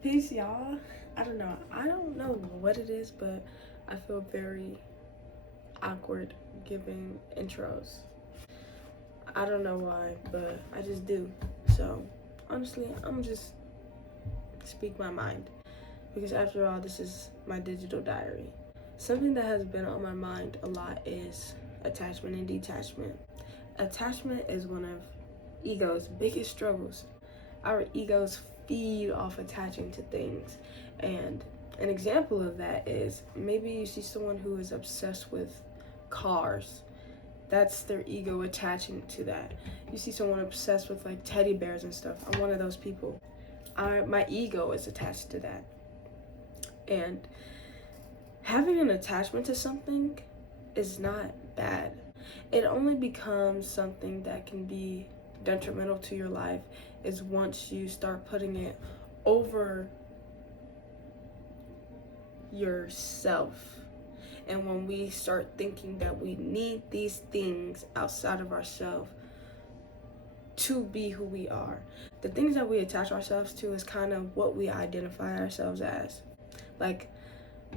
Peace, y'all. I don't know. I don't know what it is, but I feel very awkward giving intros. I don't know why, but I just do. So, honestly, I'm just speak my mind because after all, this is my digital diary. Something that has been on my mind a lot is attachment and detachment. Attachment is one of ego's biggest struggles. Our egos feed off attaching to things. And an example of that is maybe you see someone who is obsessed with cars. That's their ego attaching to that. You see someone obsessed with like teddy bears and stuff. I'm one of those people. My ego is attached to that. And having an attachment to something is not bad. It only becomes something that can be detrimental to your life is once you start putting it over yourself. And when we start thinking that we need these things outside of ourselves to be who we are. The things that we attach ourselves to is kind of what we identify ourselves as. Like,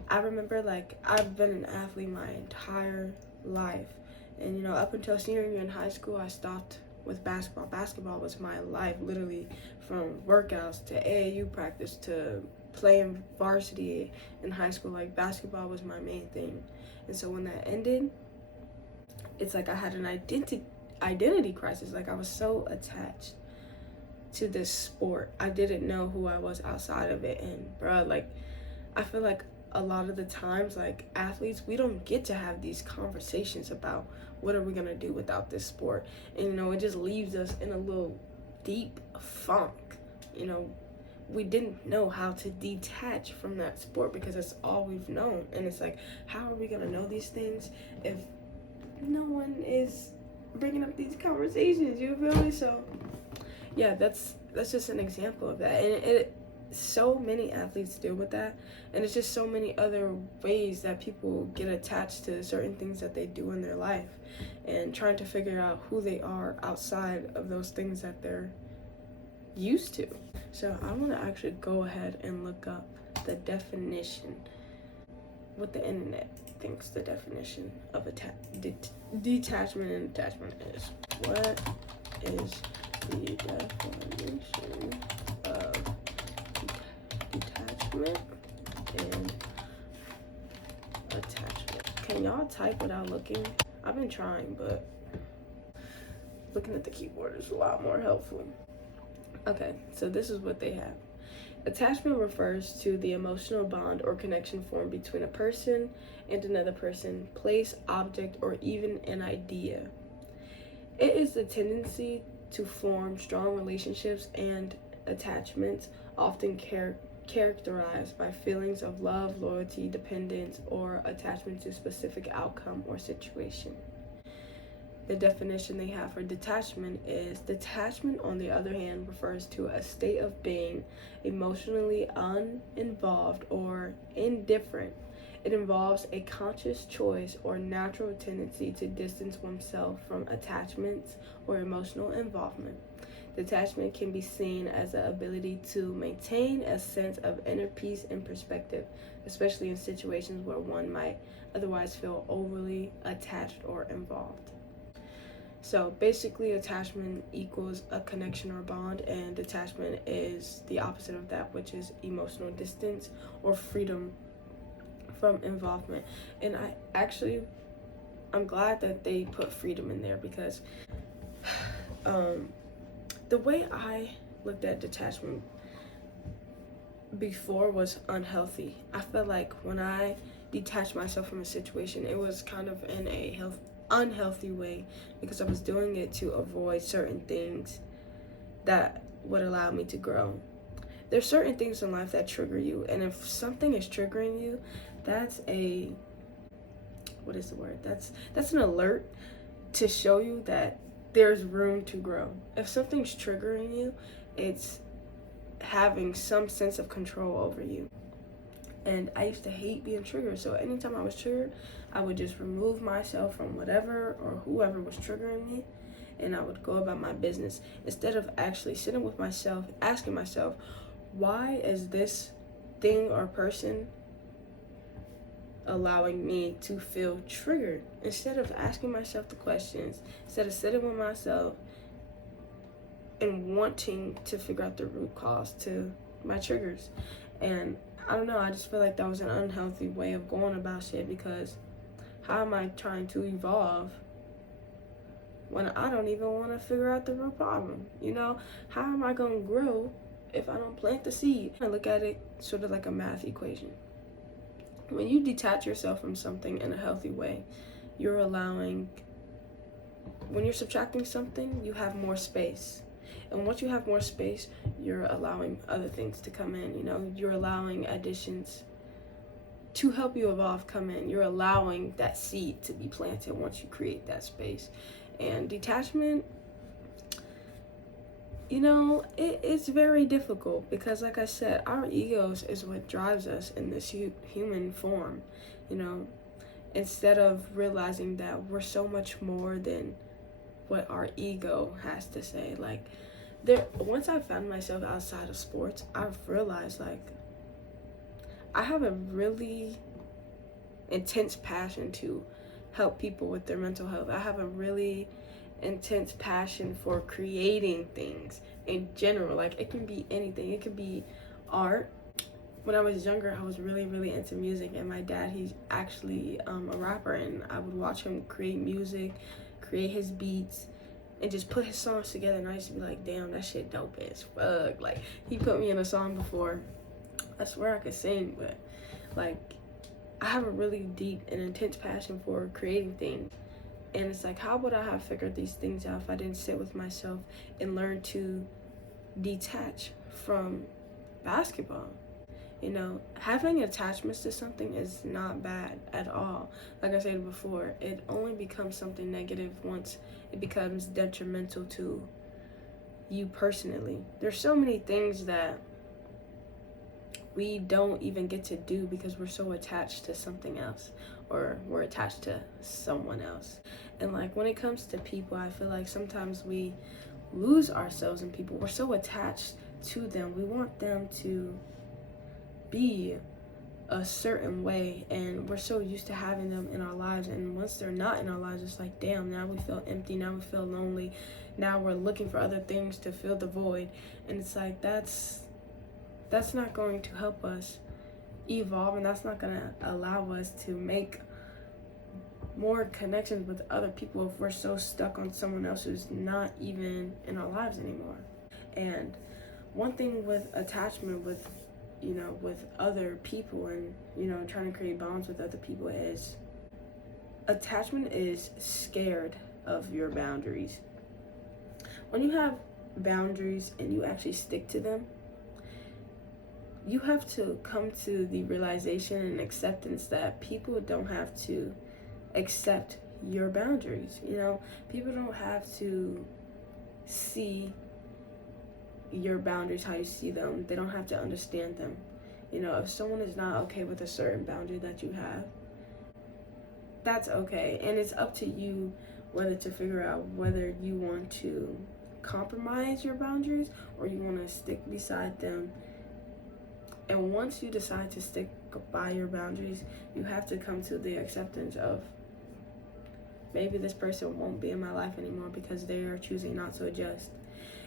I remember, like, I've been an athlete my entire life. And, you know, up until senior year in high school, I stopped with basketball. Basketball was my life, literally, from workouts to AAU practice to playing varsity in high school. Like, basketball was my main thing. And so when that ended, it's like I had an identity crisis. Like, I was so attached to this sport. I didn't know who I was outside of it. And, bruh, like, I feel like a lot of the times, like, athletes, we don't get to have these conversations about what are we gonna do without this sport. And, you know, it just leaves us in a little deep funk. You know, we didn't know how to detach from that sport because that's all we've known. And it's like, how are we gonna know these things if no one is bringing up these conversations? You feel me? So yeah, that's just an example of that. And it so many athletes deal with that, and it's just so many other ways that people get attached to certain things that they do in their life and trying to figure out who they are outside of those things that they're used to. So I'm gonna actually go ahead and look up the definition, what the internet thinks the definition of detachment and attachment is. What is the definition of detachment and attachment? Can y'all type without looking? I've been trying, but looking at the keyboard is a lot more helpful. Okay, so this is what they have. Attachment refers to the emotional bond or connection formed between a person and another person, place, object, or even an idea. It is the tendency to form strong relationships, and attachments often characterized by feelings of love, loyalty, dependence, or attachment to a specific outcome or situation. The definition they have for detachment is detachment, on the other hand, refers to a state of being emotionally uninvolved or indifferent. It involves a conscious choice or natural tendency to distance oneself from attachments or emotional involvement. Detachment can be seen as the ability to maintain a sense of inner peace and perspective, especially in situations where one might otherwise feel overly attached or involved. So basically, attachment equals a connection or bond, and detachment is the opposite of that, which is emotional distance or freedom from involvement. And I'm glad that they put freedom in there because the way I looked at detachment before was unhealthy. I felt like when I detached myself from a situation, it was kind of in a unhealthy way because I was doing it to avoid certain things that would allow me to grow. There's certain things in life that trigger you, and if something is triggering you, that's a what is the word? That's an alert to show you that there's room to grow. If something's triggering you, it's having some sense of control over you. And I used to hate being triggered. So anytime I was triggered, I would just remove myself from whatever or whoever was triggering me, and I would go about my business instead of actually sitting with myself, asking myself, why is this thing or person allowing me to feel triggered? Instead of asking myself the questions, instead of sitting with myself and wanting to figure out the root cause to my triggers. And I don't know, I just feel like that was an unhealthy way of going about shit, because how am I trying to evolve when I don't even want to figure out the root problem? You know, how am I going to grow if I don't plant the seed? I look at it sort of like a math equation. When you detach yourself from something in a healthy way, you're allowing, when you're subtracting something, you have more space. And once you have more space, you're allowing other things to come in. You know, you're allowing additions to help you evolve come in. You're allowing that seed to be planted once you create that space. And detachment, you know, it's very difficult, because like I said, our egos is what drives us in this human form. You know, instead of realizing that we're so much more than what our ego has to say. Like, once I found myself outside of sports, I've realized, like, I have a really intense passion to help people with their mental health. I have a really intense passion for creating things in general. Like, it can be anything. It could be art. When I was younger, I was really, really into music, and my dad, he's actually a rapper, and I would watch him create music, create his beats, and just put his songs together. And I used to be like, damn, that shit dope as fuck. Like, he put me in a song before. I swear I could sing, but like, I have a really deep and intense passion for creating things. And it's like, how would I have figured these things out if I didn't sit with myself and learn to detach from basketball? You know, having attachments to something is not bad at all. Like I said before, it only becomes something negative once it becomes detrimental to you personally. There's so many things that we don't even get to do because we're so attached to something else, or we're attached to someone else. And like, when it comes to people, I feel like sometimes we lose ourselves in people. We're so attached to them. We want them to be a certain way, and we're so used to having them in our lives, and once they're not in our lives, it's like, damn, now we feel empty, now we feel lonely, now we're looking for other things to fill the void. And it's like, that's not going to help us evolve, and that's not going to allow us to make more connections with other people if we're so stuck on someone else who's not even in our lives anymore. And one thing with attachment, with, you know, with other people, and, you know, trying to create bonds with other people, is attachment is scared of your boundaries. When you have boundaries and you actually stick to them, you have to come to the realization and acceptance that people don't have to accept your boundaries. You know, people don't have to see your boundaries how you see them. They don't have to understand them. You know, if someone is not okay with a certain boundary that you have, that's okay. And it's up to you whether to figure out whether you want to compromise your boundaries or you want to stick beside them. And once you decide to stick by your boundaries, you have to come to the acceptance of, maybe this person won't be in my life anymore because they are choosing not to adjust.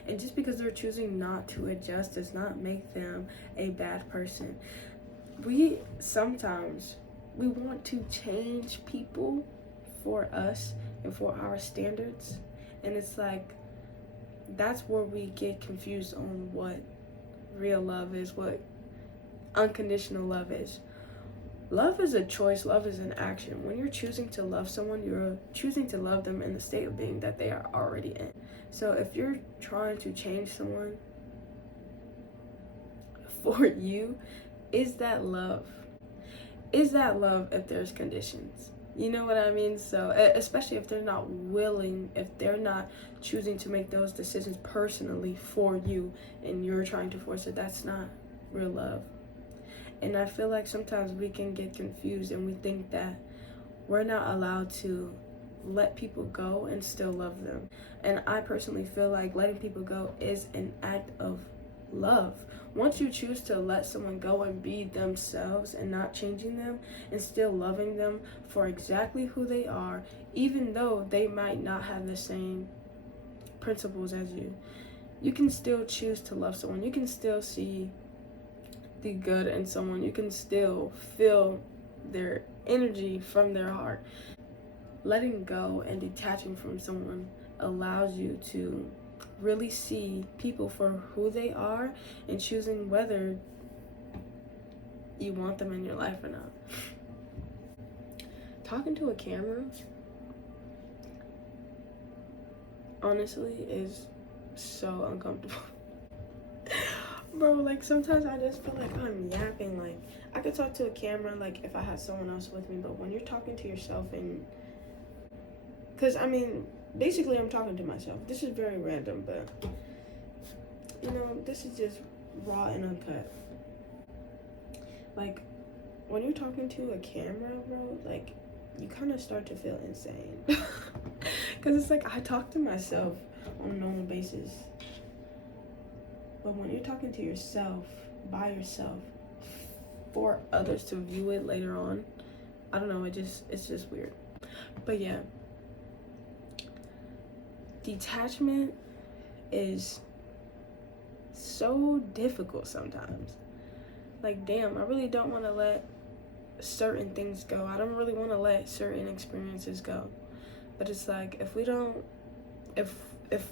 And just because they're choosing not to adjust does not make them a bad person. We sometimes, we want to change people for us and for our standards. And it's like, that's where we get confused on what real love is, what unconditional love is. Love is a choice. Love is an action. When you're choosing to love someone, you're choosing to love them in the state of being that they are already in. So if you're trying to change someone for you, is that love? Is that love if there's conditions? You know what I mean? So especially if they're not willing, if they're not choosing to make those decisions personally for you and you're trying to force it, that's not real love. And I feel like sometimes we can get confused and we think that we're not allowed to let people go and still love them. And I personally feel like letting people go is an act of love. Once you choose to let someone go and be themselves and not changing them and still loving them for exactly who they are, even though they might not have the same principles as you, you can still choose to love someone. You can still see the good in someone. You can still feel their energy from their heart. Letting go and detaching from someone allows you to really see people for who they are and choosing whether you want them in your life or not. Talking to a camera, honestly, is so uncomfortable. Bro, like sometimes I just feel like I'm yapping. Like I could talk to a camera like if I had someone else with me, but when you're talking to yourself, and because I mean basically I'm talking to myself. This is very random, but you know, this is just raw and uncut. Like when you're talking to a camera, bro, like you kind of start to feel insane. Because it's like I talk to myself on a normal basis, but when you're talking to yourself by yourself for others to view it later on, I don't know, it's just weird. But yeah, detachment is so difficult sometimes. Like damn, I really don't want to let certain things go. I don't really want to let certain experiences go. But it's like if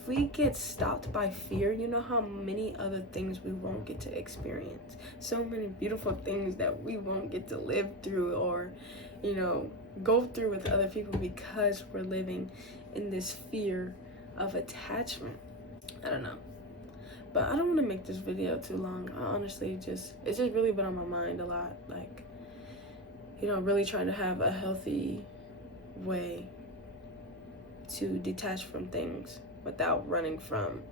we get stopped by fear, you know how many other things we won't get to experience. So many beautiful things that we won't get to live through or, you know, go through with other people because we're living in this fear of attachment. I don't know. But I don't want to make this video too long. I honestly it's just really been on my mind a lot. Like, you know, really trying to have a healthy way to detach from things without running from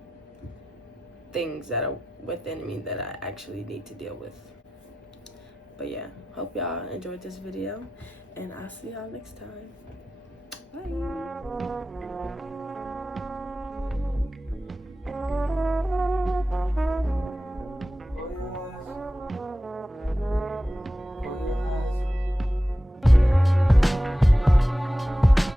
things that are within me that I actually need to deal with. But yeah, hope y'all enjoyed this video, and I'll see y'all next time. Bye.